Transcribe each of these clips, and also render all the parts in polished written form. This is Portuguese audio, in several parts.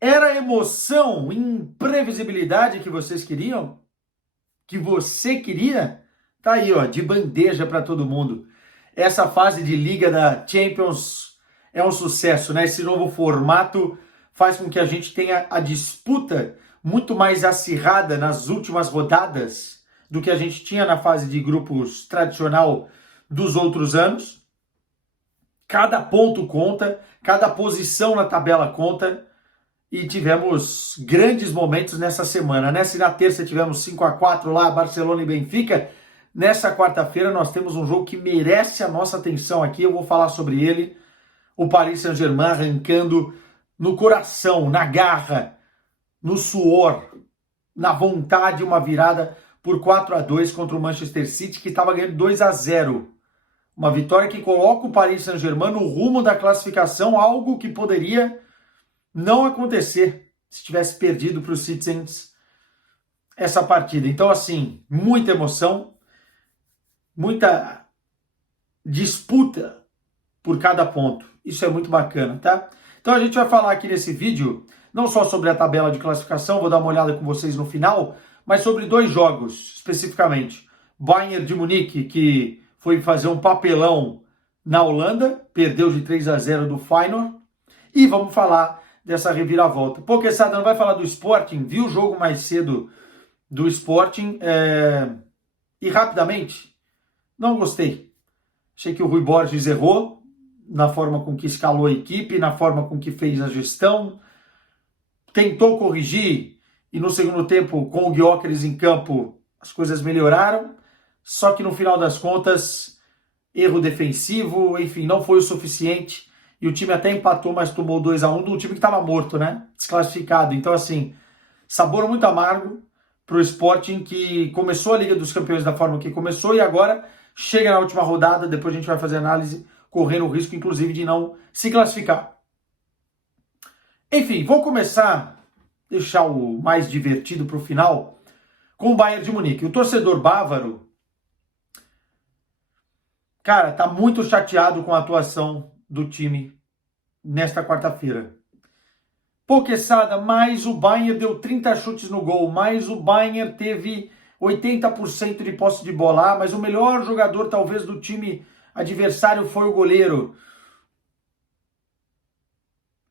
Era a emoção, imprevisibilidade que vocês queriam? Que você queria? Tá aí, ó, de bandeja para todo mundo. Essa fase de Liga da Champions é um sucesso, né? Esse novo formato faz com que a gente tenha a disputa muito mais acirrada nas últimas rodadas do que a gente tinha na fase de grupos tradicional dos outros anos. Cada ponto conta, cada posição na tabela conta. E tivemos grandes momentos nessa semana, né? Se na terça tivemos 5-4 lá, Barcelona e Benfica, nessa quarta-feira nós temos um jogo que merece a nossa atenção aqui, eu vou falar sobre ele. O Paris Saint-Germain arrancando no coração, na garra, no suor, na vontade, uma virada por 4-2 contra o Manchester City, que estava ganhando 2-0. Uma vitória que coloca o Paris Saint-Germain no rumo da classificação, algo que poderia não acontecer se tivesse perdido para os Citizens essa partida. Então, assim, muita emoção, muita disputa por cada ponto. Isso é muito bacana, tá? Então a gente vai falar aqui nesse vídeo, não só sobre a tabela de classificação, vou dar uma olhada com vocês no final, mas sobre dois jogos, especificamente. Bayern de Munique, que foi fazer um papelão na Holanda, perdeu de 3-0 do Feyenoord, e vamos falar dessa reviravolta. Pô, Quesada, não vai falar do Sporting? Viu o jogo mais cedo do Sporting e rapidamente não gostei. Achei que o Rui Borges errou na forma com que escalou a equipe, na forma com que fez a gestão, tentou corrigir e no segundo tempo, com o Gyökeres em campo, as coisas melhoraram, só que no final das contas, erro defensivo, enfim, não foi o suficiente. E o time até empatou, mas tomou 2-1 de um time que estava morto, né? Desclassificado. Então, assim, sabor muito amargo para o Sporting, que começou a Liga dos Campeões da forma que começou e agora chega na última rodada, depois a gente vai fazer análise, correndo o risco, inclusive, de não se classificar. Enfim, vou começar, deixar o mais divertido para o final, com o Bayern de Munique. O torcedor bávaro, cara, tá muito chateado com a atuação do time nesta quarta-feira. Pô, Quesada, mais o Bayern deu 30 chutes no gol, mais o Bayern teve 80% de posse de bola, mas o melhor jogador talvez do time adversário foi o goleiro.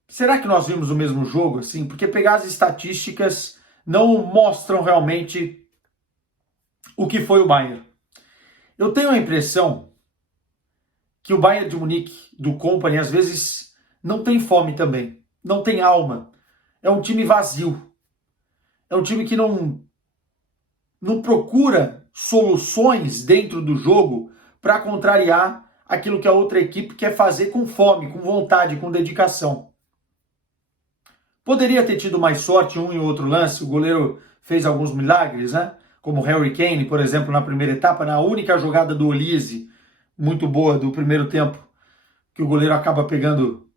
Será que nós vimos o mesmo jogo assim? Porque pegar as estatísticas não mostram realmente o que foi o Bayern. Eu tenho a impressão que o Bayern de Munique, do Kompany, às vezes não tem fome também, não tem alma. É um time vazio. É um time que não procura soluções dentro do jogo para contrariar aquilo que a outra equipe quer fazer com fome, com vontade, com dedicação. Poderia ter tido mais sorte em um e outro lance, o goleiro fez alguns milagres, né? Como o Harry Kane, por exemplo, na primeira etapa, na única jogada do Olise, muito boa do primeiro tempo, que o goleiro acaba pegando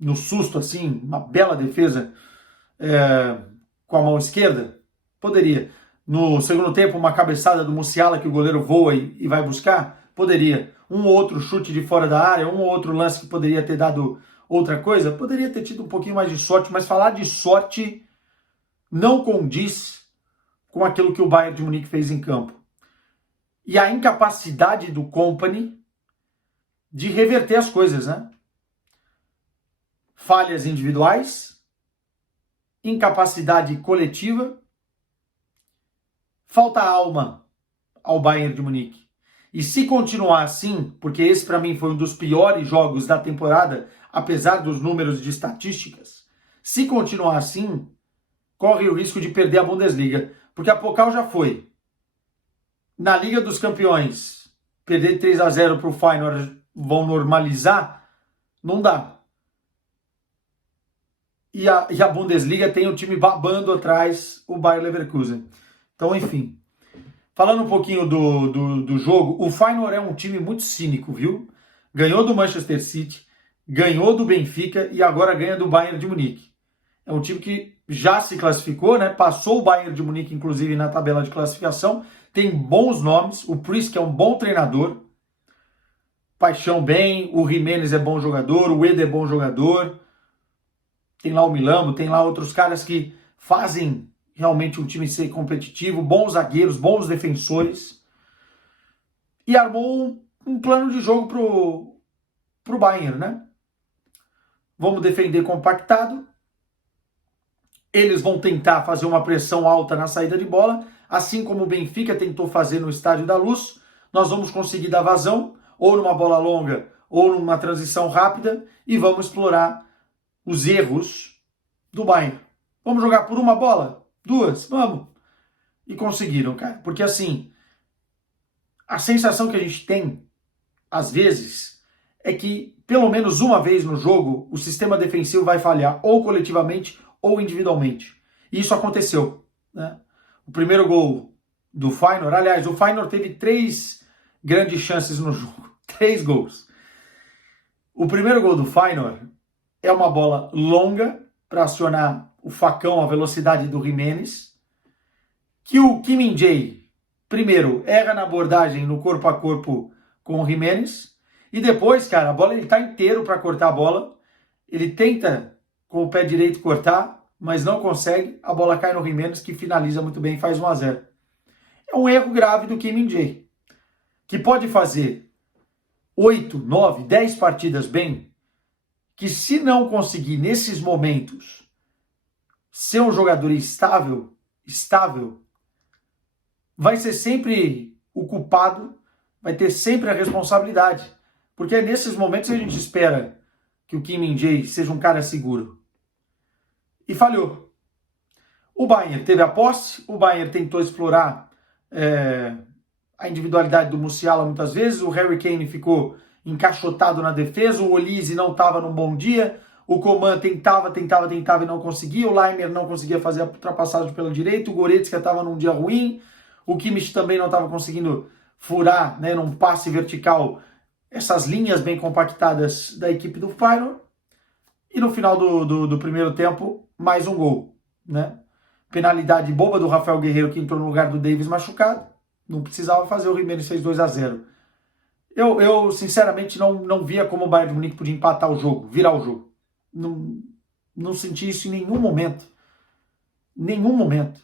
no susto, assim, uma bela defesa com a mão esquerda. Poderia. No segundo tempo, uma cabeçada do Musiala que o goleiro voa e vai buscar. Poderia. Um ou outro chute de fora da área, um ou outro lance que poderia ter dado outra coisa. Poderia ter tido um pouquinho mais de sorte, mas falar de sorte não condiz com aquilo que o Bayern de Munique fez em campo. E a incapacidade do Kompany de reverter as coisas, né? Falhas individuais, incapacidade coletiva, falta alma ao Bayern de Munique. E se continuar assim, porque esse para mim foi um dos piores jogos da temporada, apesar dos números de estatísticas, se continuar assim, corre o risco de perder a Bundesliga. Porque a Pokal já foi. Na Liga dos Campeões, perder 3-0 para o Feyenoord vão normalizar? Não dá. E a Bundesliga tem o time babando atrás, o Bayer Leverkusen. Então, enfim. Falando um pouquinho do jogo, o Feyenoord é um time muito cínico, viu? Ganhou do Manchester City, ganhou do Benfica e agora ganha do Bayern de Munique. É um time que já se classificou, né? Passou o Bayern de Munique, inclusive, na tabela de classificação. Tem bons nomes. O Prisk é um bom treinador. Paixão bem. O Jimenez é bom jogador. O Eder é bom jogador. tem lá o Milano, tem lá outros caras que fazem realmente um time ser competitivo, bons zagueiros, bons defensores, e armou um plano de jogo pro Bayern, né? Vamos defender compactado, eles vão tentar fazer uma pressão alta na saída de bola, assim como o Benfica tentou fazer no Estádio da Luz. Nós vamos conseguir dar vazão, ou numa bola longa, ou numa transição rápida, e vamos explorar os erros do Bayern. Vamos jogar por uma bola? Duas? Vamos. E conseguiram, cara. Porque assim, a sensação que a gente tem, às vezes, é que pelo menos uma vez no jogo, o sistema defensivo vai falhar, ou coletivamente, ou individualmente. E isso aconteceu, né? O primeiro gol do Feyenoord, aliás, o Feyenoord teve 3 grandes chances no jogo. 3 gols. O primeiro gol do Feyenoord é uma bola longa para acionar o facão, a velocidade do Jimenez, que o Kim Min-jae, primeiro, erra na abordagem no corpo a corpo com o Jimenez, e depois, cara, a bola ele tá inteiro para cortar a bola, ele tenta com o pé direito cortar, mas não consegue, a bola cai no Jimenez, que finaliza muito bem e faz 1-0. É um erro grave do Kim Min-jae, que pode fazer 8, 9, 10 partidas bem, que se não conseguir nesses momentos ser um jogador estável, vai ser sempre o culpado, vai ter sempre a responsabilidade. Porque é nesses momentos que a gente espera que o Kim Min-jae seja um cara seguro. E falhou. O Bayern teve a posse, o Bayern tentou explorar a individualidade do Musiala muitas vezes, o Harry Kane ficou encaixotado na defesa, o Olise não estava num bom dia, o Coman tentava e não conseguia, o Laimer não conseguia fazer a ultrapassagem pela direita, o Goretzka estava num dia ruim, o Kimmich também não estava conseguindo furar, né, num passe vertical, essas linhas bem compactadas da equipe do Feyenoord, e no final do primeiro tempo, mais um gol, né? Penalidade boba do Rafael Guerreiro, que entrou no lugar do Davis machucado, não precisava fazer, o Jimenez fez 2-0. Eu sinceramente, não via como o Bayern de Munique podia empatar o jogo, virar o jogo. Não senti isso em nenhum momento. Nenhum momento.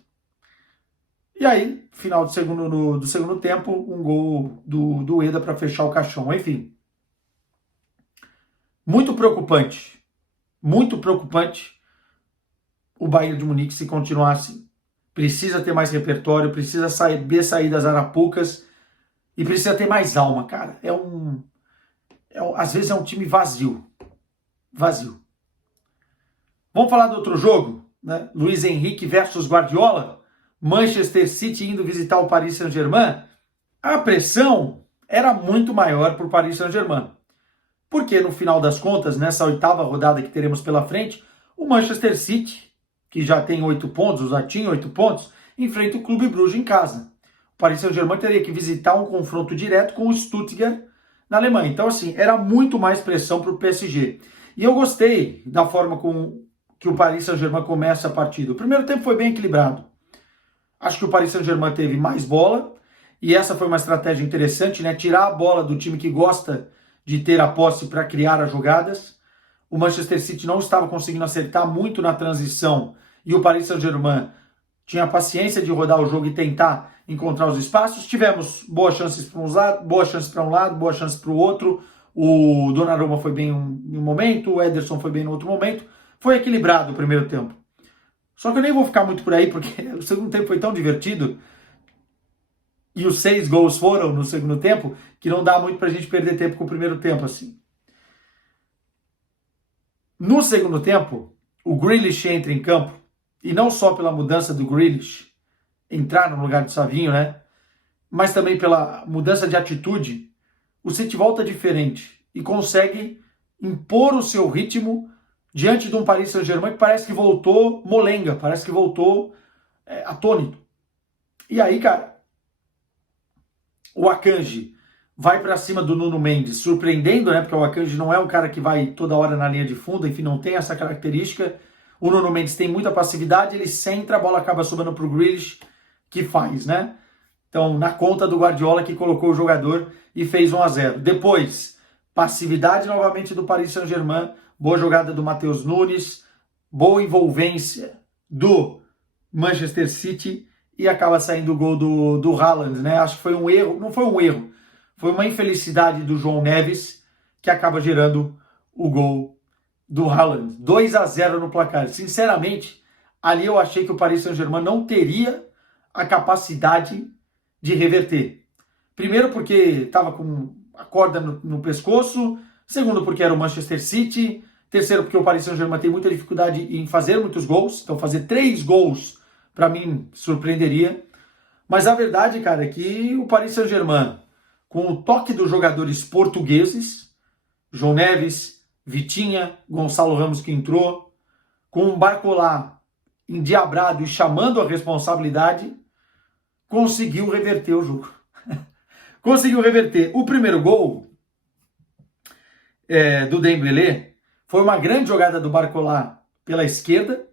E aí, final do segundo tempo, um gol do Eda para fechar o caixão. Enfim, muito preocupante. Muito preocupante o Bayern de Munique se continuar assim. Precisa ter mais repertório, precisa sair das arapucas e precisa ter mais alma, cara. Às vezes é um time vazio. Vazio. Vamos falar do outro jogo, né? Luiz Henrique versus Guardiola. Manchester City indo visitar o Paris Saint-Germain. A pressão era muito maior para o Paris Saint-Germain. Porque no final das contas, nessa 8ª rodada que teremos pela frente, o Manchester City, que já tem 8 pontos, já tinha 8 pontos, enfrenta o Clube Bruges em casa. O Paris Saint-Germain teria que visitar um confronto direto com o Stuttgart na Alemanha. Então, assim, era muito mais pressão para o PSG. E eu gostei da forma que o Paris Saint-Germain começa a partida. O primeiro tempo foi bem equilibrado. Acho que o Paris Saint-Germain teve mais bola, e essa foi uma estratégia interessante, né? Tirar a bola do time que gosta de ter a posse para criar as jogadas. O Manchester City não estava conseguindo acertar muito na transição, e o Paris Saint-Germain tinha a paciência de rodar o jogo e tentar encontrar os espaços. Tivemos boas chances para um lado, boas chances para o outro. O Donnarumma foi bem em um momento, o Ederson foi bem no outro momento. Foi equilibrado o primeiro tempo. Só que eu nem vou ficar muito por aí, porque o segundo tempo foi tão divertido, e os 6 gols foram no segundo tempo, que não dá muito pra gente perder tempo com o primeiro tempo, assim. No segundo tempo, o Grealish entra em campo, e não só pela mudança do Grealish entrar no lugar do Savinho, né? Mas também pela mudança de atitude, o City volta diferente e consegue impor o seu ritmo diante de um Paris Saint-Germain que parece que voltou molenga, parece que voltou atônito. E aí, cara, o Akanji vai para cima do Nuno Mendes, surpreendendo, né? Porque o Akanji não é um cara que vai toda hora na linha de fundo, enfim, não tem essa característica. O Nuno Mendes tem muita passividade, ele centra, a bola acaba sobrando pro Grealish, que faz, né? Então, na conta do Guardiola, que colocou o jogador e fez 1-0. Depois, passividade novamente do Paris Saint-Germain, boa jogada do Matheus Nunes, boa envolvência do Manchester City e acaba saindo o gol do Haaland, né? Acho que foi um erro, não foi um erro, foi uma infelicidade do João Neves que acaba gerando o gol do Haaland. 2-0 no placar. Sinceramente, ali eu achei que o Paris Saint-Germain não teria a capacidade de reverter. Primeiro porque estava com a corda no pescoço, segundo porque era o Manchester City, terceiro porque o Paris Saint-Germain tem muita dificuldade em fazer muitos gols, então fazer 3 gols para mim surpreenderia. Mas a verdade, cara, é que o Paris Saint-Germain, com o toque dos jogadores portugueses, João Neves, Vitinha, Gonçalo Ramos que entrou, com o Barcola endiabrado e chamando a responsabilidade, conseguiu reverter o jogo. Conseguiu reverter. O primeiro gol do Dembélé foi uma grande jogada do Barcola pela esquerda,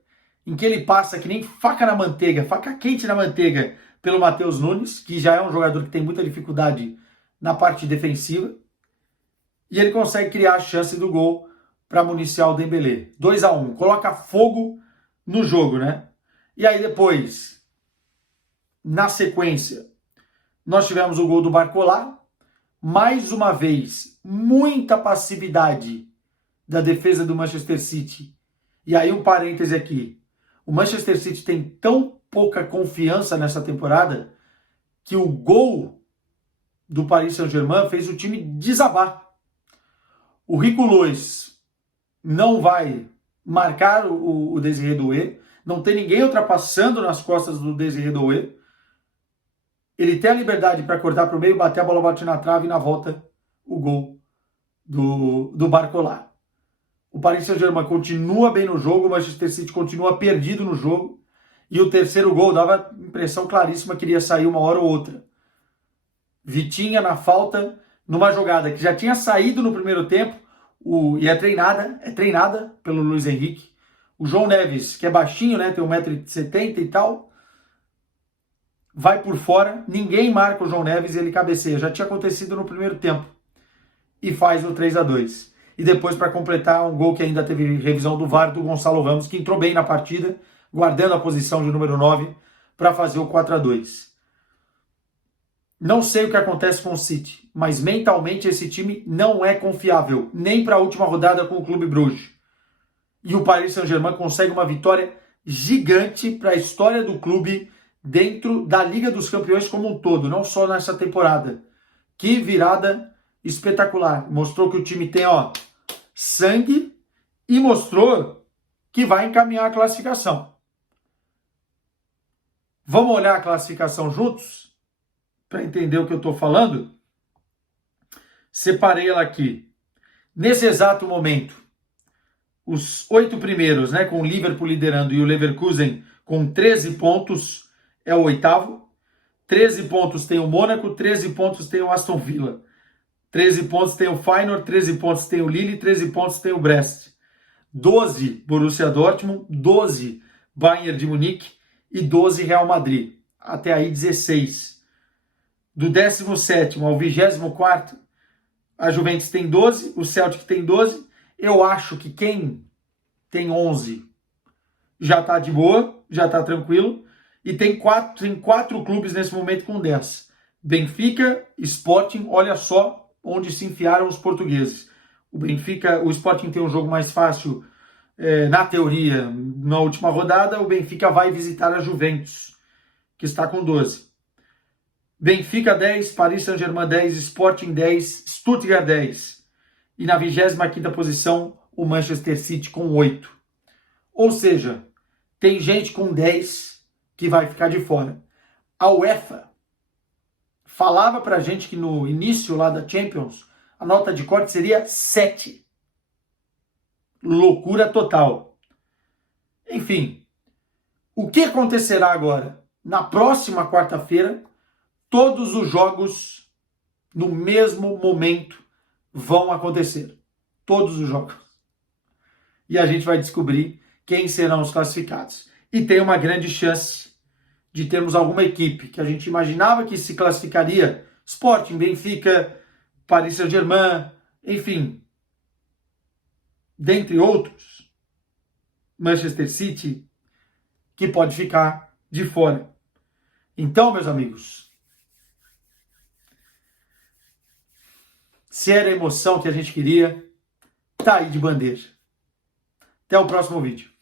em que ele passa que nem faca na manteiga, faca quente na manteiga, pelo Matheus Nunes, que já é um jogador que tem muita dificuldade na parte defensiva, e ele consegue criar a chance do gol para municiar o Dembélé. 2-1, coloca fogo no jogo, né? E aí depois, na sequência, nós tivemos o gol do Barcola, mais uma vez, muita passividade da defesa do Manchester City. E aí um parêntese aqui, o Manchester City tem tão pouca confiança nessa temporada que o gol do Paris Saint-Germain fez o time desabar. O Rico Lewis não vai marcar o Désiré Doué, não tem ninguém ultrapassando nas costas do Désiré Doué. Ele tem a liberdade para cortar para o meio, bater a bola, bate na trave e na volta o gol do Barcola. O Paris Saint-Germain continua bem no jogo, o Manchester City continua perdido no jogo. E o terceiro gol dava impressão claríssima que iria sair uma hora ou outra. Vitinha na falta, numa jogada que já tinha saído no primeiro tempo, e é treinada pelo Luiz Henrique. O João Neves, que é baixinho, né, tem 1,70 m e tal, vai por fora, ninguém marca o João Neves e ele cabeceia. Já tinha acontecido no primeiro tempo. E faz o 3-2. E depois, para completar, um gol que ainda teve revisão do VAR do Gonçalo Ramos, que entrou bem na partida, guardando a posição de número 9, para fazer o 4-2. Não sei o que acontece com o City, mas mentalmente esse time não é confiável, nem para a última rodada com o Clube Bruges. E o Paris Saint-Germain consegue uma vitória gigante para a história do clube dentro da Liga dos Campeões como um todo, não só nessa temporada. Que virada espetacular. Mostrou que o time tem sangue e mostrou que vai encaminhar a classificação. Vamos olhar a classificação juntos? Para entender o que eu estou falando? Separei ela aqui. Nesse exato momento, os 8 primeiros, né, com o Liverpool liderando e o Leverkusen com 13 pontos, é o oitavo. 13 pontos tem o Mônaco, 13 pontos tem o Aston Villa. 13 pontos tem o Feyenoord, 13 pontos tem o Lille, 13 pontos tem o Brest. 12 Borussia Dortmund, 12 Bayern de Munique e 12 Real Madrid. Até aí 16. Do 17º ao 24º, a Juventus tem 12, o Celtic tem 12. Eu acho que quem tem 11 já está de boa, já está tranquilo. E tem quatro clubes nesse momento com 10. Benfica, Sporting, olha só onde se enfiaram os portugueses. O Sporting tem um jogo mais fácil, na teoria, na última rodada. O Benfica vai visitar a Juventus, que está com 12. Benfica 10, Paris Saint-Germain 10, Sporting 10, Stuttgart 10. E na 25ª posição, o Manchester City com 8. Ou seja, tem gente com 10 que vai ficar de fora. A UEFA falava pra gente que no início lá da Champions, a nota de corte seria 7. Loucura total. Enfim, o que acontecerá agora? Na próxima quarta-feira, todos os jogos no mesmo momento vão acontecer. Todos os jogos. E a gente vai descobrir quem serão os classificados. E tem uma grande chance de termos alguma equipe que a gente imaginava que se classificaria, Sporting, Benfica, Paris Saint-Germain, enfim, dentre outros, Manchester City, que pode ficar de fora. Então, meus amigos, se era a emoção que a gente queria, tá aí de bandeja. Até o próximo vídeo.